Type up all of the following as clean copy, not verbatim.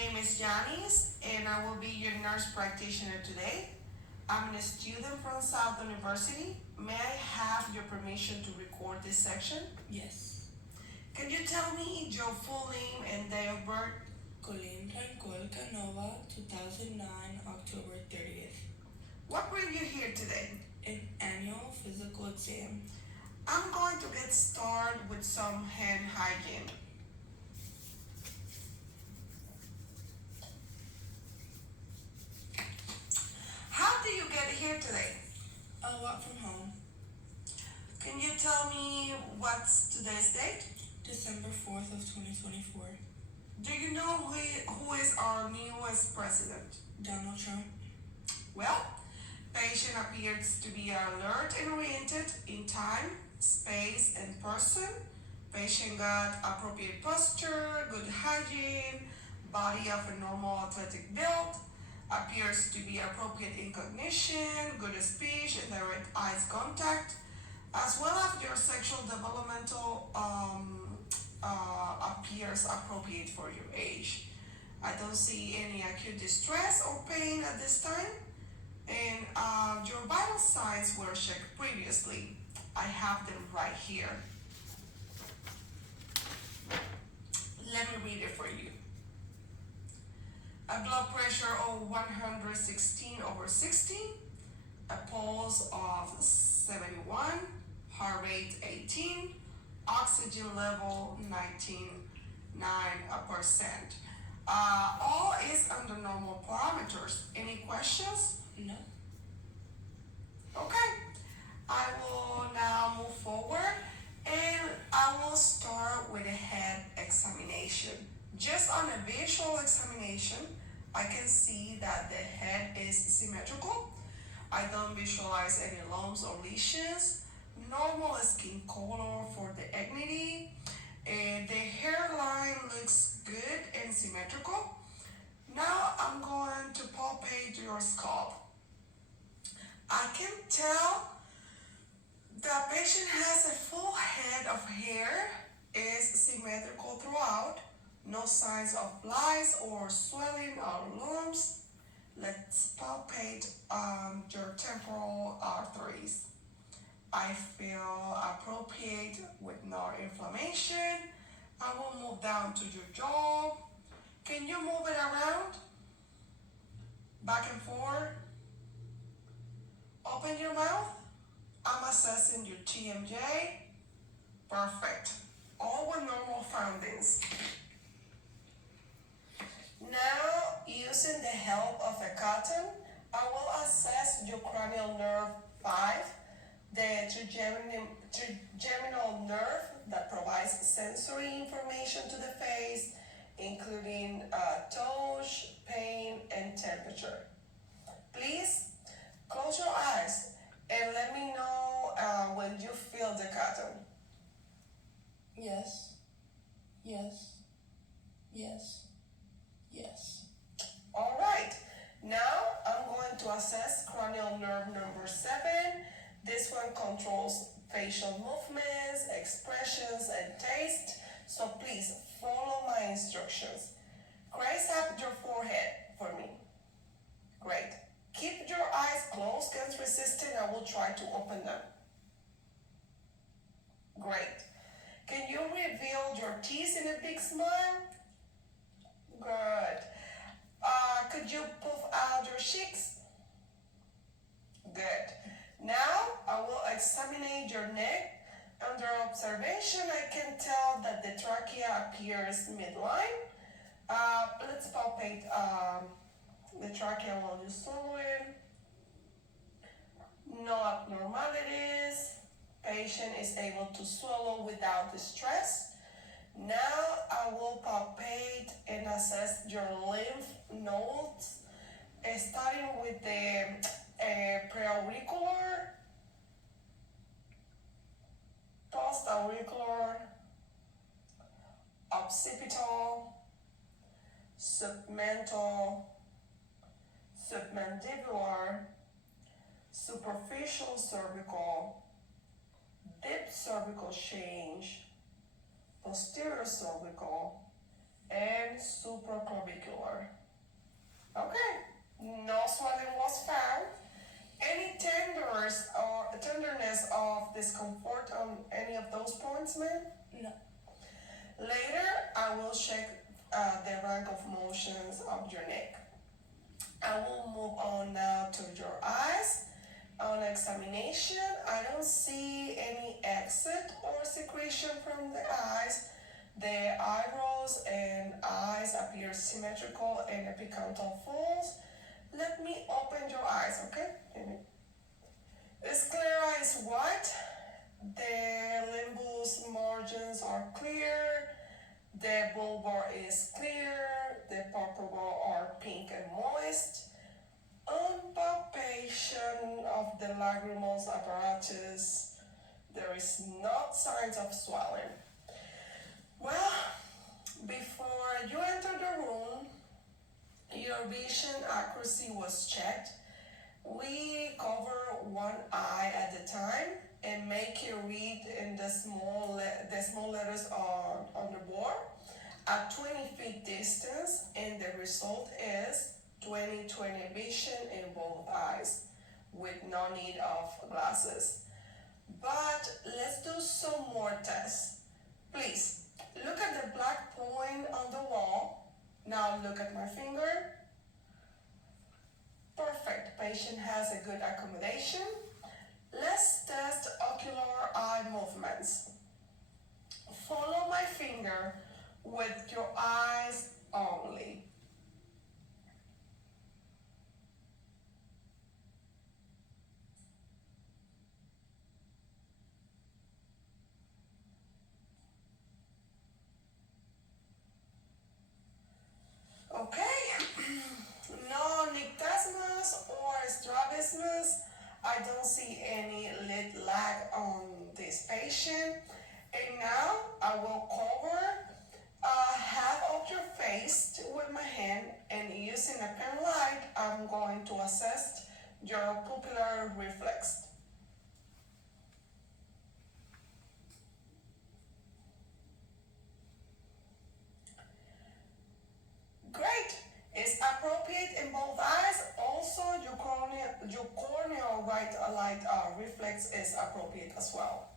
name is Yanis, and I will be your nurse practitioner today. I'm a student from South University. May I have your permission to record this section? Yes. Can you tell me your full name and date of birth? Colleen Rancol Canova, 2009, October 30th. What bring you here today? An annual physical exam. I'm going to get started with some hand hygiene. How do you get here today? I walk from home. Can you tell me what's today's date? December 4th of 2024. Do you know who is our newest president? Donald Trump. Well, patient appears to be alert and oriented in time, space, and person. Patient got appropriate posture, good hygiene, body of a normal athletic build, appears to be appropriate in cognition, good speech, and direct eyes contact, as well as your sexual developmental appears appropriate for your age. I don't see any acute distress or pain at this time, and your vital signs were checked previously. I have them right here. Let me read it for you. A blood pressure of 116/60, a pulse of 71, heart rate 18, oxygen level 99%. All is under normal parameters. Any questions? No. Okay, I will now move forward and I will start with a head examination. Just on a visual examination, I can see that the head is symmetrical. I don't visualize any lumps or lesions. Normal skin color for the dignity. The hairline looks good and symmetrical. Now I'm going to palpate your scalp. I can tell the patient has a full head of hair, is symmetrical throughout, no signs of lice or swelling or lumps. Let's palpate your temporal arteries. I feel appropriate with no inflammation. I will move down to your jaw. Can you move it around? Back and forth. Open your mouth. I'm assessing your TMJ. Perfect. All with normal findings. Now, using the help of a cotton, I will assess your cranial nerve 5, the trigeminal nerve that provides sensory information to the face, including touch, pain, and temperature. Please close your eyes and let me know when you feel the cotton. Yes. Yes. Yes. Yes. All right. Now I'm going to assess cranial nerve number 7. This one controls facial movements, expressions, and taste. So please follow my instructions. Raise up your forehead for me. Great. Keep your eyes closed against resistance. I will try to open them. Great. Can you reveal your teeth in a big smile? Good. Could you puff out your cheeks? Good. Now I will examine your neck. Under observation, I can tell that the trachea appears midline. Let's palpate the trachea while you swallow it. No abnormalities. Patient is able to swallow without distress. Now I will palpate and assess your lymph nodes, starting with the preauricular, postauricular, occipital, submental, submandibular, superficial cervical, deep cervical change, posterior cervical, and supraclavicular. Okay, no swelling was found. Any tenderness of discomfort on any of those points, ma'am? No. Later, I will check the range of motions of your neck. I will move on now to your eyes. On examination, I don't see any exit or secretion from the eyes. The eyebrows and eyes appear symmetrical and epicanthal folds. Let me open your eyes, okay? The sclera is white. The limbus margins are clear. The bulbar is clear. The palpebral are pink and moist. On palpation of the lacrymal apparatus, there is no signs of swelling. Well, before you enter the room, your vision accuracy was checked. We cover one eye at a time and make you read in the small letters on the board at 20 feet distance, and the result is 20/20 vision in both eyes with no need of glasses. But let's do some more tests. Please look at the black point on the wall. Now look at my finger. Perfect. Patient has a good accommodation. Let's test ocular eye movements. Follow my finger with your eyes only. Okay, no nyctasmus or strabismus. I don't see any lid lag on this patient. And now I will cover half of your face with my hand, and using a pen light, I'm going to assess your pupillary reflex. Great. It's appropriate in both eyes. Also, your corneal right light reflex is appropriate as well.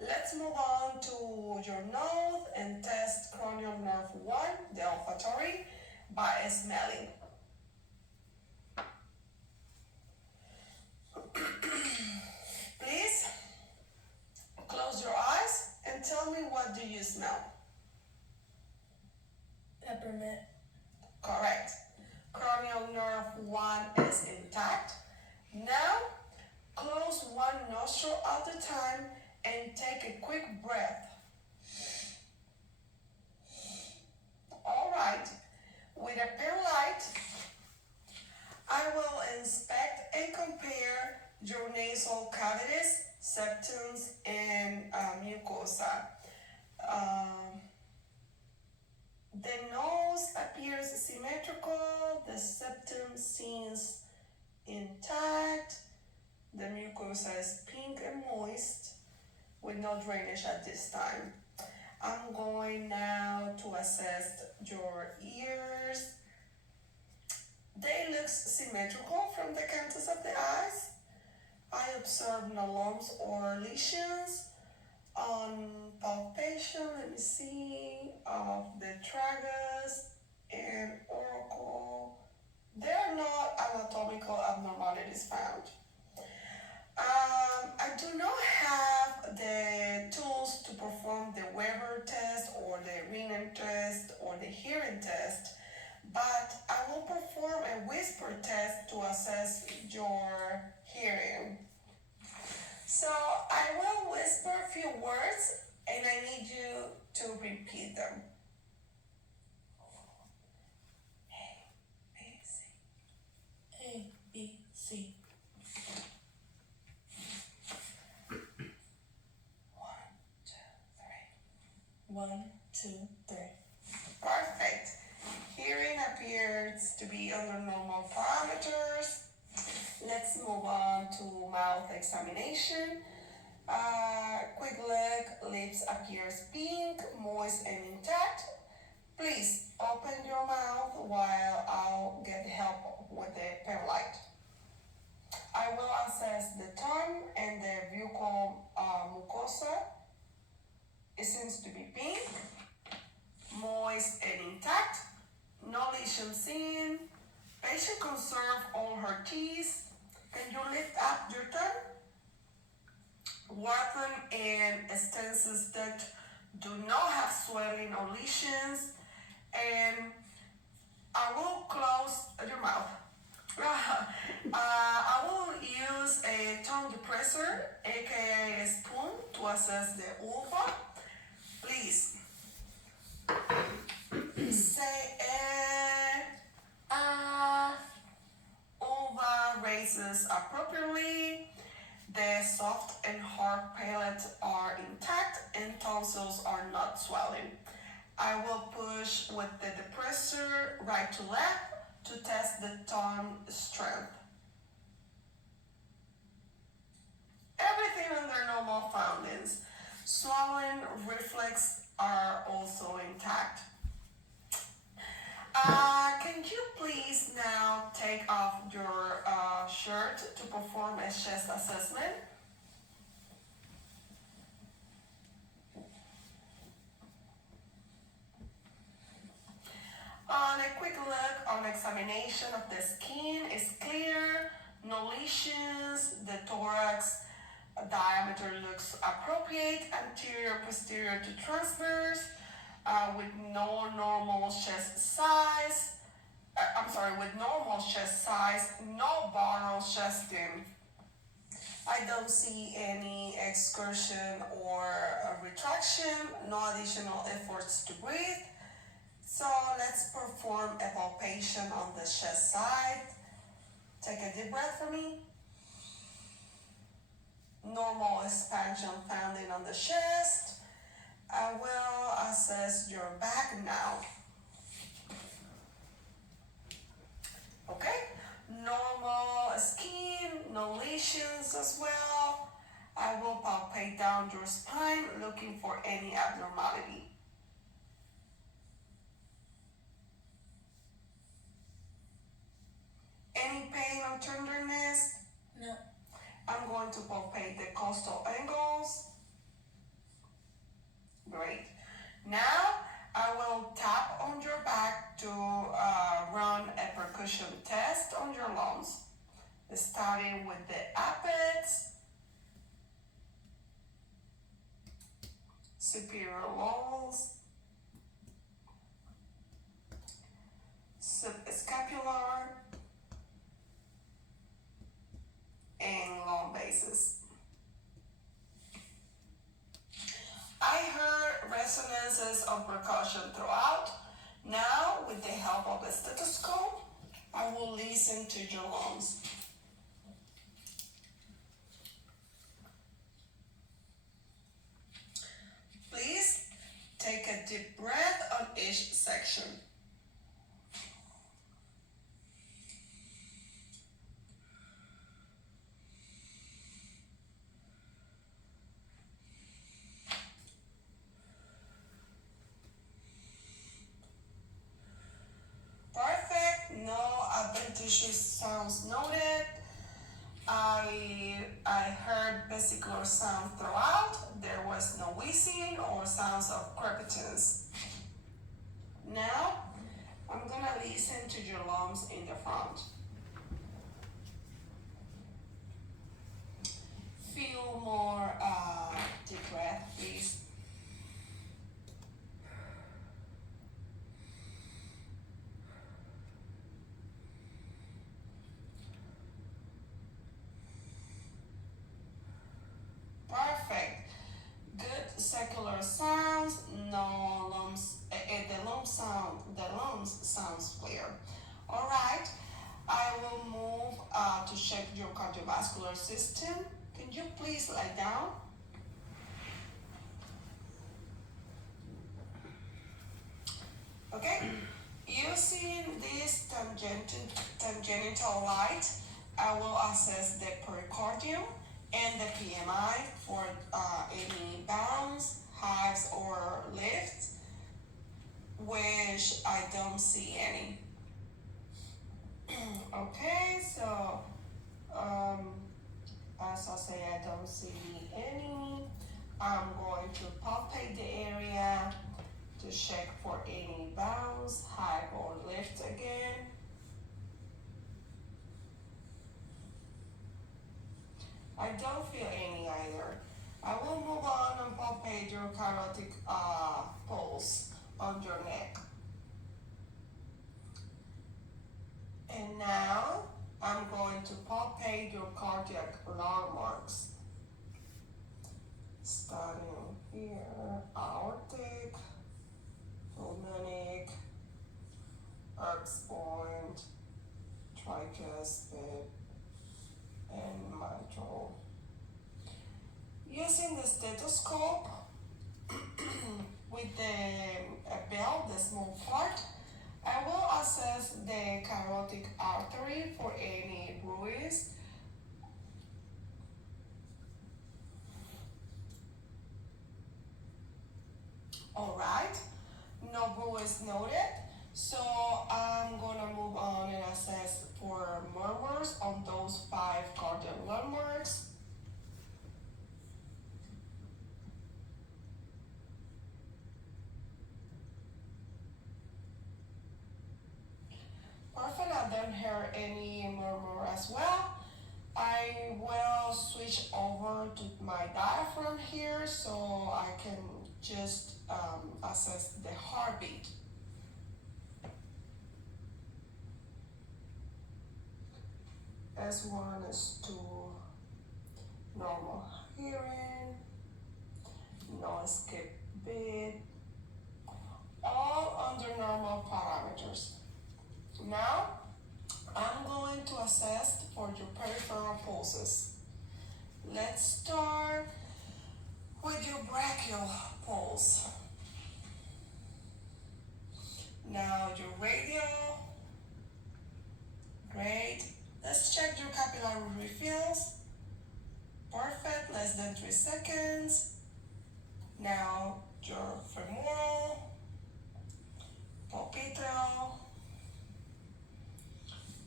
Let's move on to your nose and test cranial nerve 1, the olfactory, by smelling. Please close your eyes and tell me, what do you smell? Peppermint. Correct. Cranial nerve 1 is intact. Now, close one nostril at a time and take a quick breath. All right. With a pen light, I will inspect and compare your nasal cavities, septums, and mucosa. The nose appears symmetrical, the septum seems intact, the mucosa is pink and moist with no drainage at this time. I'm going now to assess your ears. They look symmetrical from the canthus of the eyes. I observe no lumps or lesions. On palpation, let me see, of the tragus and auricle, there are no anatomical abnormalities found. I do not have the tools to perform the Weber test or the Renan test or the hearing test, but I will perform a whisper test to assess your hearing. So I will whisper a few words and I need you to repeat them. A, B, C. 1, 2, 3. Perfect. Hearing appears to be under normal parameters. Let's move on to mouth examination. Quick look, lips appears pink, moist and intact. Please open your mouth while I'll get help with the pen light. I will assess the tongue and the buccal mucosa. It seems to be pink, moist and intact, no lesion seen. Patient conserve all her teeth. Can you lift up your tongue? Warpen and extensions that do not have swelling or lesions, and I will close your mouth. I will use a tongue depressor, aka a spoon, to assess the vulva. Please say vulva raises appropriately. The soft and hard palate are intact and tonsils are not swelling. I will push with the depressor right to left to test the tongue strength. Everything under normal findings. Swollen reflex are also intact. Can you please now take off your shirt to perform a chest assessment? On a quick look on examination of the skin is clear, no lesions, the thorax diameter looks appropriate, anterior, posterior to transverse, with no normal chest size. With normal chest size, no barrel chesting. I don't see any excursion or retraction, no additional efforts to breathe. So let's perform a palpation on the chest side. Take a deep breath for me. Normal expansion founding on the chest. I will assess your back now. Okay, normal skin, no lesions as well. I will palpate down your spine looking for any abnormality. Any pain or tenderness? No. I'm going to palpate the costal angles. Great. Now I will tap on your back to run a percussion test on your lungs, starting with the apex, superior lungs, subscapular, and lung bases. I heard resonances of percussion throughout. Now, with the help of a stethoscope, I will listen to your lungs. Please take a deep breath on each section. Perfect, no adventitious sounds noted. I heard vesicular sound throughout. There was no wheezing or sounds of crepitance. Now, I'm gonna listen to your lungs in the front. Feel more deep breath, please. Perfect. Good circular sounds, no lumps. The lungs sounds clear. All right. I will move to check your cardiovascular system. Can you please lie down? Okay. Using this tangential light, I will assess the pericardium and the PMI for any bounce, hives, or lifts, which which I don't see any. Okay, so as I say, I don't see any. I'm going to palpate the area to check for any bounce, high or lift again. I don't feel any either. I will move on and palpate your carotid pulse on your neck. And now I'm going to palpate your cardiac landmarks. Starting here, aortic, pulmonic, Erx point, tricuspid, and mitral. Using the stethoscope with the belt, the small part, I will assess the carotid artery for any bruise. Alright, no bruise noted. So I'm gonna move on and assess for murmurs on those 5 cardiac landmarks. Perfect, I don't hear any murmur as well. I will switch over to my diaphragm here so I can just assess the heartbeat. S1, S2, normal hearing, no escape beat, all under normal parameters. Now, I'm going to assess for your peripheral pulses. Let's start with your brachial pulse. Now your radial, great. Let's check your capillary refills. Perfect, less than 3 seconds. Now your femoral, popliteal,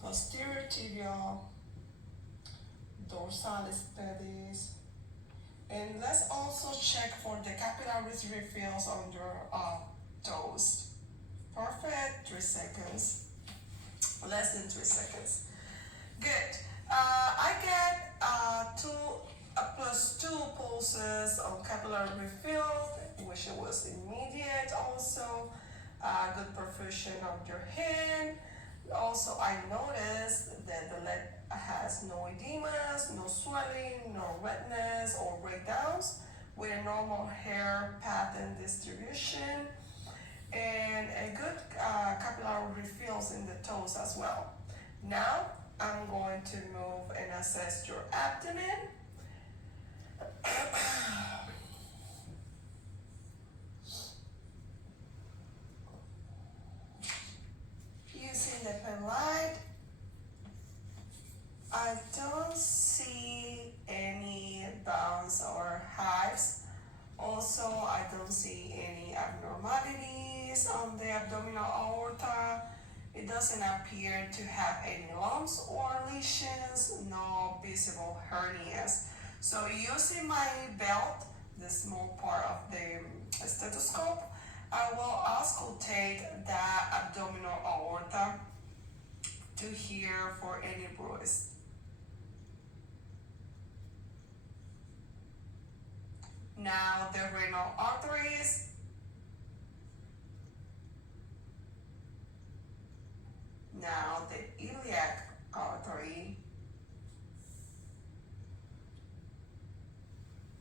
posterior tibial, dorsalis pedis, and let's also check for the capillary refills on your toes. Perfect, 3 seconds, less than 3 seconds. Good. I get +2 pulses on capillary refill, which was immediate also. Good perfusion of your hand. Also, I noticed that the leg has no edemas, no swelling, no redness or breakdowns, with a normal hair pattern distribution, and a good capillary refills in the toes as well. Now, I'm going to move and assess your abdomen. Using the pen light, I don't see any bounce or hives. Also, I don't see any abnormalities on the abdominal aorta. It doesn't appear to have any lumps or lesions, no visible hernias. So using my belt, the small part of the stethoscope, I will auscultate the abdominal aorta to hear for any bruise. Now the renal arteries. Now the iliac artery.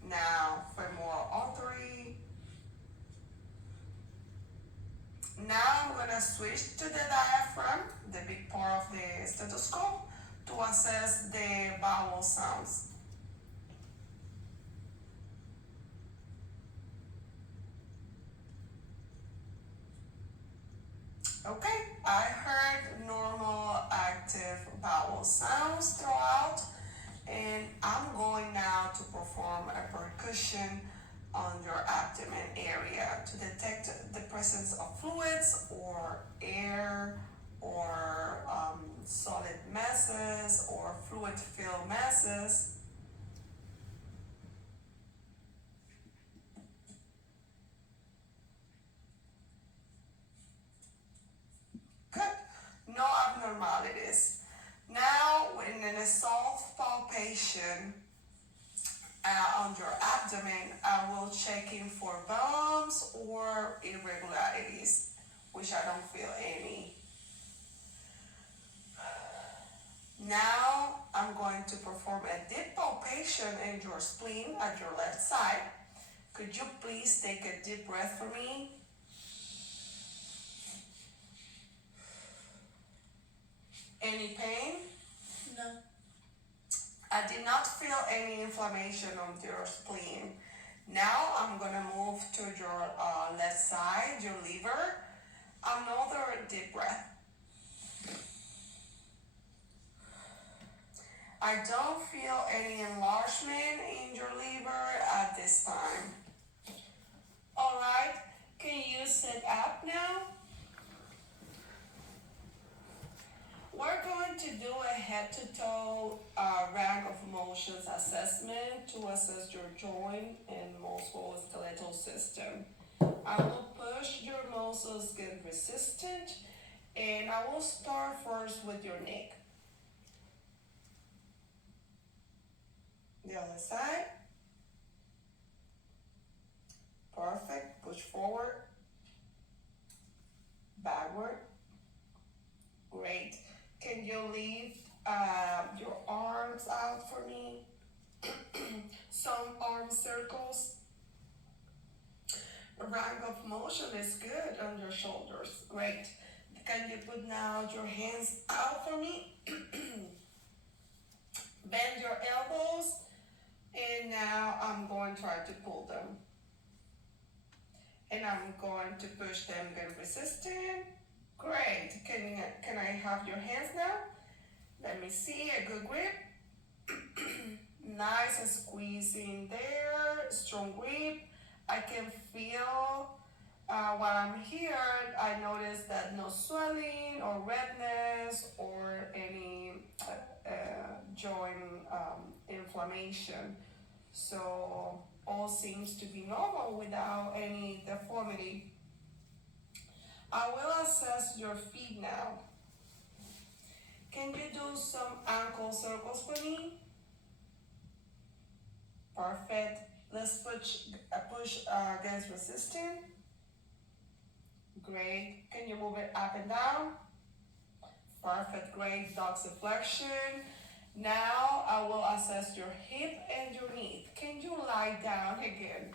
Now femoral artery. Now I'm gonna switch to the diaphragm, the big part of the stethoscope, to assess the vowel sounds. Okay, I heard normal active vowel sounds throughout, and I'm going now to perform a percussion on your abdomen area to detect the presence of fluids or air or solid masses or fluid-filled masses. Good. No abnormalities. Now, in a soft palpation on your abdomen, I will check in for bumps or irregularities, which I don't feel any. Now, I'm going to perform a deep palpation in your spleen at your left side. Could you please take a deep breath for me? Any pain? No. I did not feel any inflammation on your spleen. Now I'm gonna move to your left side, your liver. Another deep breath. I don't feel any enlargement in your liver at this time. All right, can you sit up now? We're going to do a head-to-toe range of motions assessment to assess your joint and musculoskeletal system. I will push your muscles get resistant, and I will start first with your neck. The other side. Perfect. Push forward, backward. Great. Can you leave your arms out for me? Some arm circles. Range of motion is good on your shoulders. Great. Can you put now your hands out for me? Bend your elbows. And now I'm going to try to pull them. And I'm going to push them, get resistant. Great. Can I have your hands now? Let me see. A good grip. Nice and squeezing there. Strong grip. I can feel while I'm here, I notice that no swelling or redness or any joint inflammation. So all seems to be normal without any deformity. I will assess your feet now. Can you do some ankle circles for me? Perfect. Let's push against resistance. Great. Can you move it up and down? Perfect. Great. Dorsiflexion. Now I will assess your hip and your knee. Can you lie down again?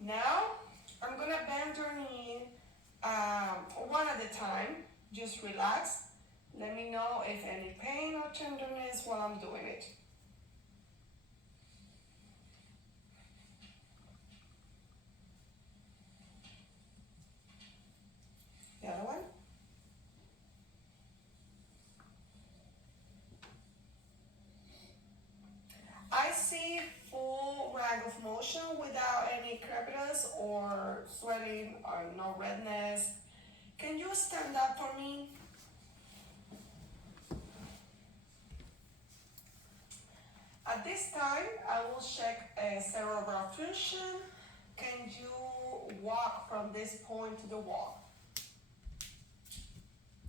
Now I'm gonna bend your knee one at a time. Just relax. Let me know if any pain or tenderness while I'm doing it. The other one. I see full range of motion without any crepitus or swelling or no redness. Can you stand up for me? At this time, I will check a cerebral function. Can you walk from this point to the wall?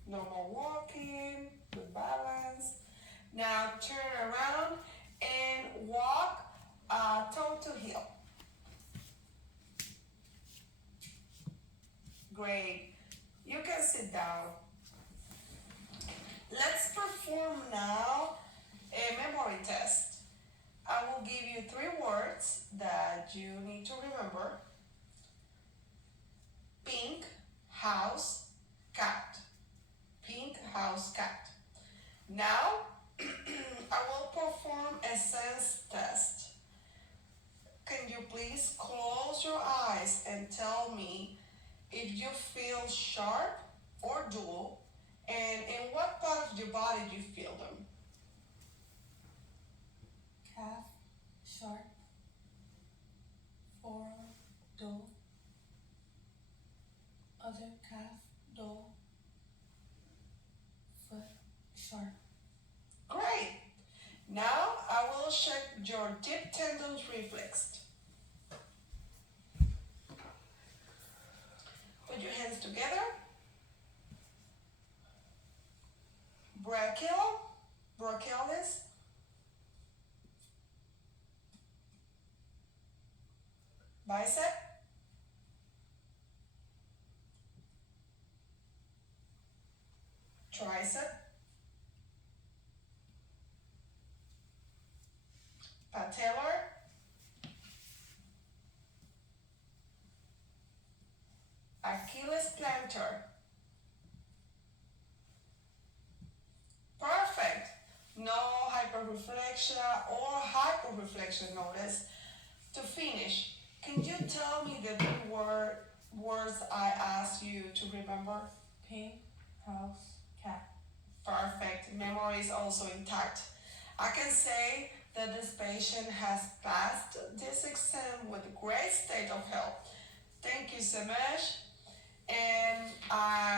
Normal walking, good balance. Now turn around and walk toe to heel. Great. You can sit down. Let's perform now a memory test. I will give you 3 words that you need to remember. Pink, house, cat. Pink, house, cat. Now, I will perform a sense test. Can you please close your eyes and tell me if you feel sharp or dull, and in what part of your body do you feel them? Calf, sharp. other calf, toe, foot, sharp. Great. Now I will check your deep tendons reflex. Put your hands together. Brachialis, bicep, tricep, patellar, Achilles plantar. Perfect. No hyperreflection or hyperreflection notice. To finish, can you tell me the three words I asked you to remember? Pin, house, cat. Perfect. Memory is also intact. I can say that this patient has passed this exam with a great state of health. Thank you so much. And I